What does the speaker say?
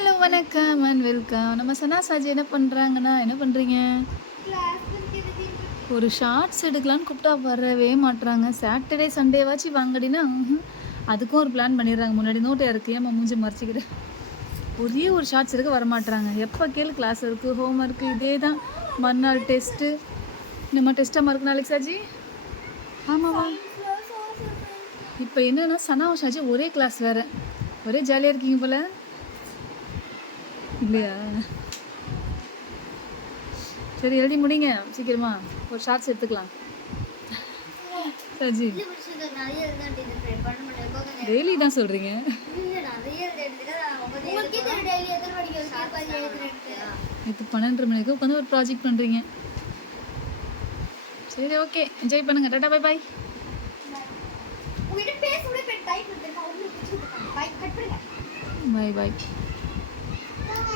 Hello வணக்கம் and welcome. நம்ம சனா சாஜி என்ன பண்ணுறாங்கன்னா, என்ன பண்ணுறீங்க? ஒரு ஷார்ட்ஸ் எடுக்கலான்னு கூப்பிட்டா வரவே மாட்றாங்க. சாட்டர்டே சண்டேவாச்சும் வாங்கடினா அதுக்கும் ஒரு பிளான் பண்ணிடுறாங்க. முன்னாடி நோட்டு இருக்கு ஏமா மூஞ்சி மறைச்சிக்கிட்டு ஒரே ஒரு ஷார்ட்ஸ் எடுக்க வரமாட்றாங்க. எப்போ கேளு கிளாஸ் இருக்குது, ஹோம் ஒர்க்கு, இதே தான். மறுநாள் டெஸ்ட்டு. நம்ம டெஸ்ட்டாக மறுக்கு நாளைக்கு சாஜி. ஆமாவா? இப்போ என்னன்னா சனாவும் ஷாஜி ஒரே கிளாஸ் வேறு. ஒரே ஜாலியாக இருக்கீங்க போல இல்லையா? சரி எழுதி முடிங்க சீக்கிரமா. ஒரு ஷார்ட்ஸ் எடுத்துக்கலாம். சஜி டெய்லி தான் சொல்கிறீங்க. இப்போ 12:30 மணிக்கு உட்காந்து ஒரு ப்ராஜெக்ட் பண்ணுறீங்க. சரி ஓகே, என்ஜாய் பண்ணுங்கள். Tata bye bye. பாய் பாய்.